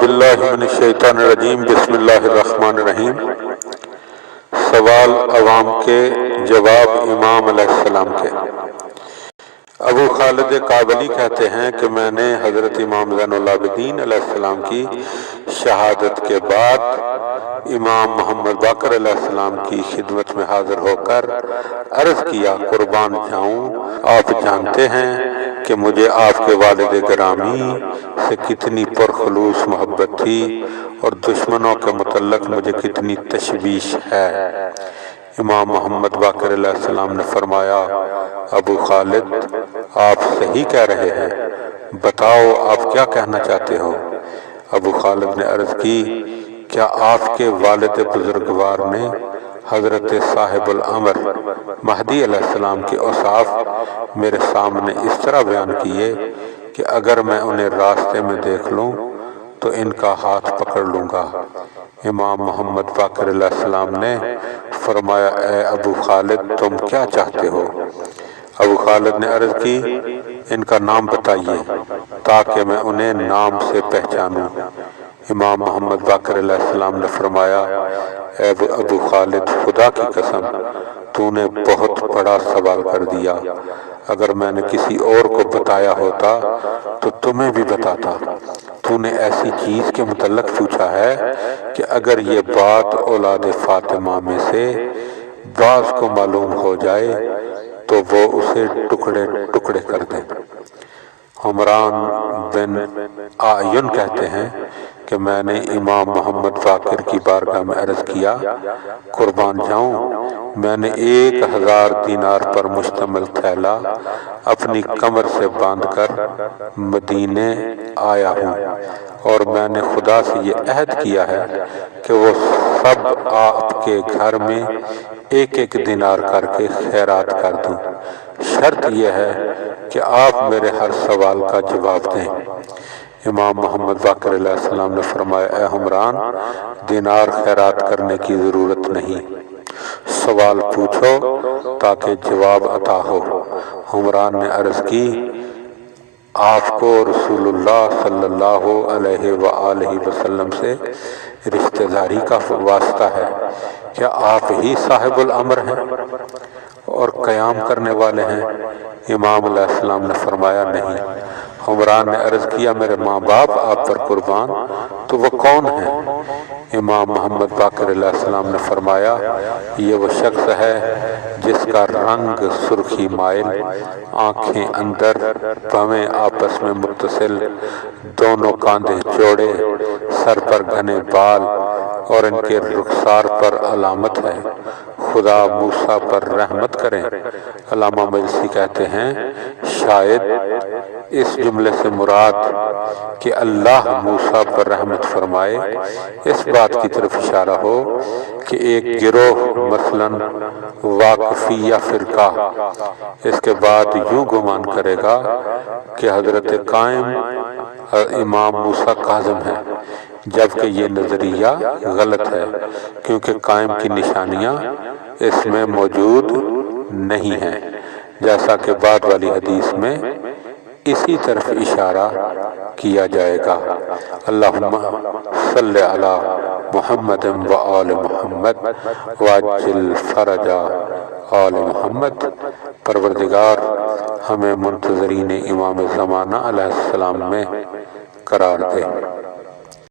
باللہ من الشیطان الرجیم بسم اللہ الرحمن الرحیم۔ سوال عوام کے، جواب امام علیہ السلام کے۔ ابو خالد کابلی کہتے ہیں کہ میں نے حضرت امام زین العابدین علیہ السلام کی شہادت کے بعد امام محمد باقر علیہ السلام کی خدمت میں حاضر ہو کر عرض کیا، قربان جاؤں، آپ جانتے ہیں کہ مجھے آپ کے والد گرامی سے کتنی پرخلوص محبت تھی اور دشمنوں کے متعلق مجھے کتنی تشویش ہے۔ امام محمد باقر علیہ السلام نے فرمایا، ابو خالد آپ صحیح کہہ رہے ہیں، بتاؤ آپ کیا کہنا چاہتے ہو؟ ابو خالد نے عرض کی، کیا آپ کے والد بزرگوار نے حضرت صاحب الامر مہدی علیہ السلام کے اوصاف میرے سامنے اس طرح بیان کیے کہ اگر میں انہیں راستے میں دیکھ لوں تو ان کا ہاتھ پکڑ لوں گا؟ امام محمد باقر علیہ السلام نے فرمایا، اے ابو خالد تم کیا چاہتے ہو؟ ابو خالد نے عرض کی، ان کا نام بتائیے تاکہ میں انہیں نام سے پہچانوں۔ امام محمد باقر علیہ السلام نے فرمایا، اے ابو خالد خدا کی قسم تو نے بہت بڑا سوال کر دیا، اگر میں نے کسی اور کو بتایا ہوتا تو تمہیں بھی بتاتا۔ تو نے ایسی چیز کے متعلق پوچھا ہے کہ اگر یہ بات اولاد فاطمہ میں سے بعض کو معلوم ہو جائے تو وہ اسے ٹکڑے ٹکڑے کر دیں۔ عمران بن اعین کہتے ہیں کہ میں نے امام محمد باقر کی بارگاہ میں عرض کیا، قربان جاؤں، میں نے 1000 دینار پر مشتمل تھیلا اپنی کمر سے باندھ کر مدینے آیا ہوں اور میں نے خدا سے یہ عہد کیا ہے کہ وہ سب آپ کے گھر میں 1 دینار کر کے خیرات کر دوں، شرط یہ ہے کہ آپ میرے ہر سوال کا جواب دیں۔ امام محمد باقر علیہ السلام نے فرمایا، اے عمران، دینار خیرات کرنے کی ضرورت نہیں، سوال پوچھو تاکہ جواب عطا ہو۔ عمران نے عرض کی، آپ کو رسول اللہ صلی اللہ علیہ وآلہ وسلم سے رشتہ داری کا واسطہ ہے، کیا آپ ہی صاحب الامر ہیں اور قیام کرنے والے ہیں؟ امام علیہ السلام نے فرمایا، نہیں۔ عمران نے عرض کیا، میرے ماں باپ آپ پر قربان، تو وہ کون ہیں؟ امام محمد باقر علیہ السلام نے فرمایا، یہ وہ شخص ہے جس کا رنگ سرخی مائل، آنکھیں اندر، بھویں آپس میں متصل، دونوں کاندھے چوڑے، سر پر گھنے بال اور ان کے رخسار پر علامت ہے، خدا موسیٰ پر رحمت کریں۔ علامہ مجلسی کہتے ہیں، شاید اس جملے سے مراد کہ اللہ موسیٰ پر رحمت فرمائے اس بات کی طرف اشارہ ہو کہ ایک گروہ مثلاً واقفیہ فرقہ اس کے بعد یوں گمان کرے گا کہ حضرت قائم امام موسیٰ کاظم ہے، جبکہ یہ نظریہ غلط ہے کیونکہ قائم کی نشانیاں اس میں موجود نہیں ہیں، جیسا کہ بعد والی حدیث میں اسی طرف اشارہ کیا جائے گا۔ اللہم صلی علی محمد و آل محمد وعجل فرج آل محمد۔ پروردگار ہمیں منتظرین امام زمانہ علیہ السلام میں قرار دے۔